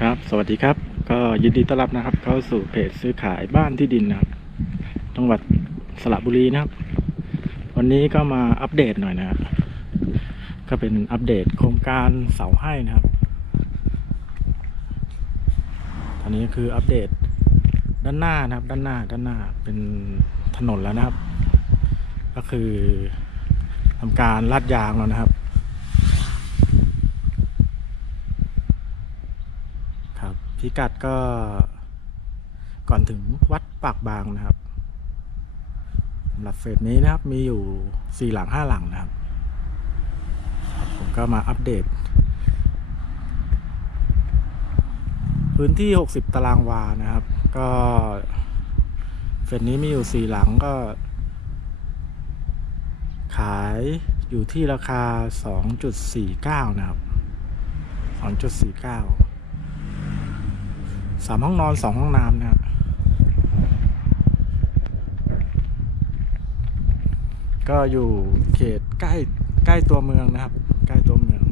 ครับ สวัสดีครับ ก็ยินดีต้อนรับนะครับ เข้าสู่เพจซื้อขายบ้านที่ดินนะครับ จังหวัดสระบุรีนะครับ วันนี้ก็มาอัปเดตหน่อยนะครับ ก็เป็นอัปเดตโครงการเสาให้นะครับตอนนี้คืออัปเดตด้านหน้านะครับ ด้านหน้าด้านหน้าเป็นถนนแล้วนะครับ ก็คือทำการลาดยางแล้วนะครับ ครับ พิกัดก็ก่อนถึงวัดปากบางนะครับสำหรับเฟสนี้นะครับมีอยู่สี่หลังห้าหลังนะครับ ผมก็มาอัปเดต พื้นที่ 60 ตารางวานะครับ ก็เฟสนี้มีอยู่สี่หลังก็ ขายอยู่ที่ราคา 2.49 นะครับ 2.49 สามห้องนอนสองห้องน้ำนะครับก็อยู่เขตใกล้ใกล้ตัวเมืองนะครับ ใกล้ตัวเมือง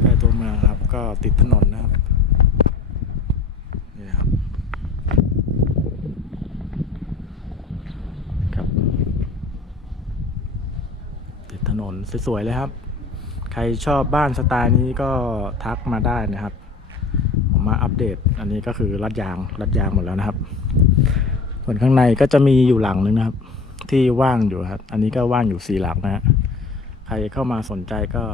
ใกล้ตัวเมืองครับ ก็ติดถนนนะครับนี่ครับครับ ติดถนนสวยๆเลยครับ ใครชอบบ้านสไตล์นี้ก็ทักมาได้นะครับ ผมมาอัปเดต อันนี้ก็คือรัดยางรัดยางหมดแล้วนะครับ ส่วนข้างในก็จะมีอยู่หลังนึงนะครับ ที่ว่างอยู่ครับ อันนี้ก็ว่างอยู่สี่หลังนะฮะใครเข้ามาสนใจก็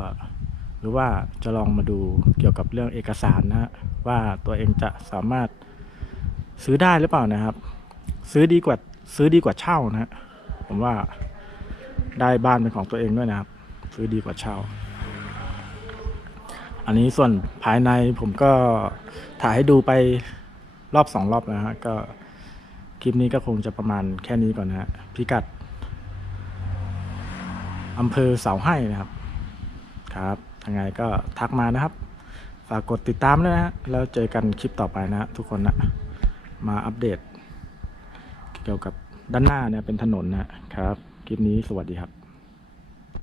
หรือว่าจะลองมาดูเกี่ยวกับเรื่องเอกสารนะฮะว่าตัวเองจะสามารถซื้อได้หรือเปล่านะครับ ซื้อดีกว่าซื้อดีกว่าเช่านะฮะผมว่าได้บ้านเป็นของตัวเองด้วยนะครับ ซื้อดีกว่าเช่า อันนี้ส่วนภายในผมก็ถ่ายให้ดูไปรอบสองรอบนะฮะ ก็คลิปนี้ก็คงจะประมาณแค่นี้ก่อนนะฮะ พิกัดอำเภอเสาให้นะครับ ครับยังไงก็ทักมานะครับ ฝากกดติดตามด้วยนะฮะ แล้วเจอกันคลิปต่อไปนะฮะทุกคนนะ มาอัปเดต เกี่ยวกับด้านหน้าเนี่ยเป็นถนนนะครับ คลิปนี้สวัสดีครับ